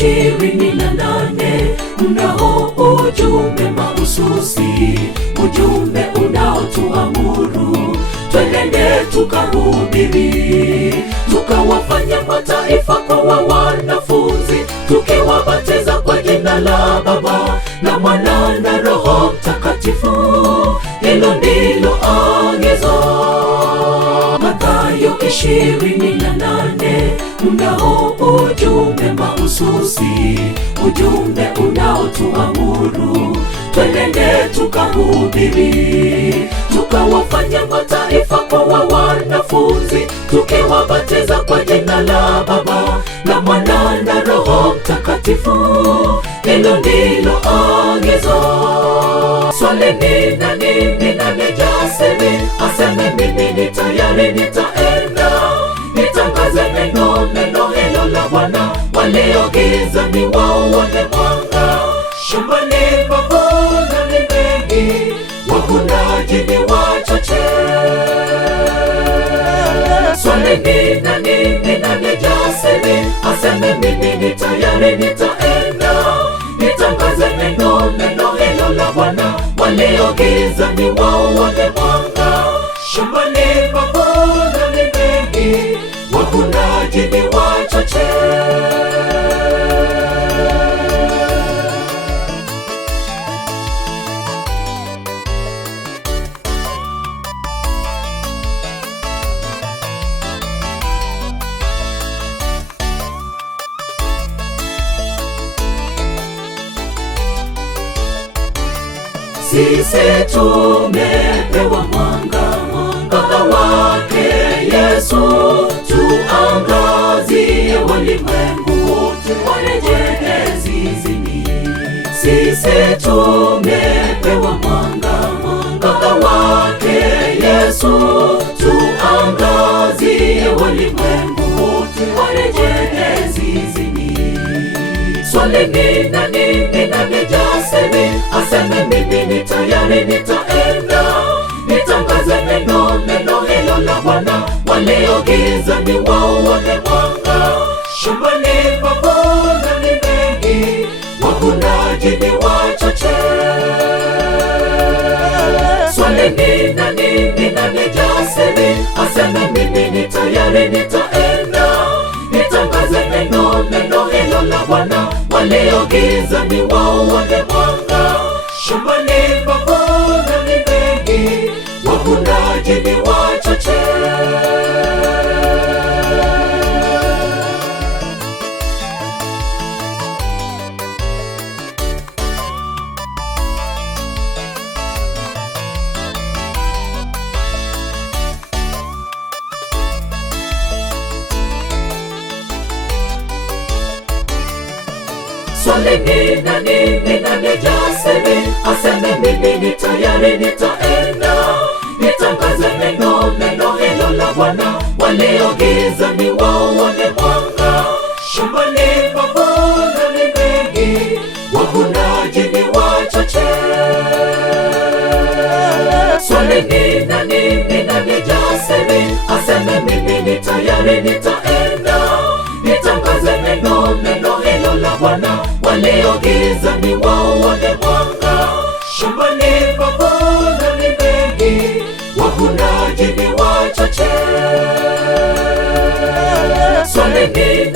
28 mnao ujumbe mahususi, ujumbe unaotuamuru twende tukahubiri, tukawafanya mataifa kuwa wanafunzi, tukiwabatiza kwa jina la Baba na Mwana na Roho Mtakatifu. Hilo ndilo agizo. Mathayo 28 mnao ujumbe mahususi, ujumbe unaotuamuru twende tukahubiri, tukawafanya mataifa kuwa wanafunzi, tukiwabatiza kwa jina la Baba na Mwana na Roho Mtakatifu. Hilo ndilo agizo. Swali ni nani jasiri aseme mimi ni tayari nitaenda, nitangaze neno hilo la Bwana, walio gizani waone mwanga. Shambani mavuno ni mengi, wavunaji ni wachache. Swali ni nani jasiri aseme mimi ni tayari nitaenda, nitangaze neno hilo la Bwana, walio gizani waone mwanga. Shambani mavuno ni mengi, wavunaji ni wachache. Sisi tumepewa mwanga wake Yesu, tuangazie walimwengu warejee zizini. Sisi tumepewa mwanga wake Yesu, tuangazie walimwengu warejee zizini. Swali ni nani jasiri aseme mimi ni tayari nitaenda, nitangaze neno hilo la Bwana, walio gizani waone mwanga. Shambani mavuno ni mengi, wavunaji ni wachache. Swali ni nani jasiri aseme mimi ni tayari nitaenda, nitangaze neno hilo la Bwana, walio gizani waone mwanga. Shambani mavuno ni mengi, wavunaji ni wachache. Swali ni nani jasiri aseme mimi ni tayari nitaenda, nitangaze neno hilo la Bwana, walio gizani waone mwanga. Shambani mavuno ni mengi, wavunaji ni wachache. Swali ni nani jasiri aseme mimi ni tayari nitaenda, nitangaze neno hilo la Bwana, walio gizani waone mwanga. Shambani mavuno ni mengi, wavunaji ni wachache. Swali ni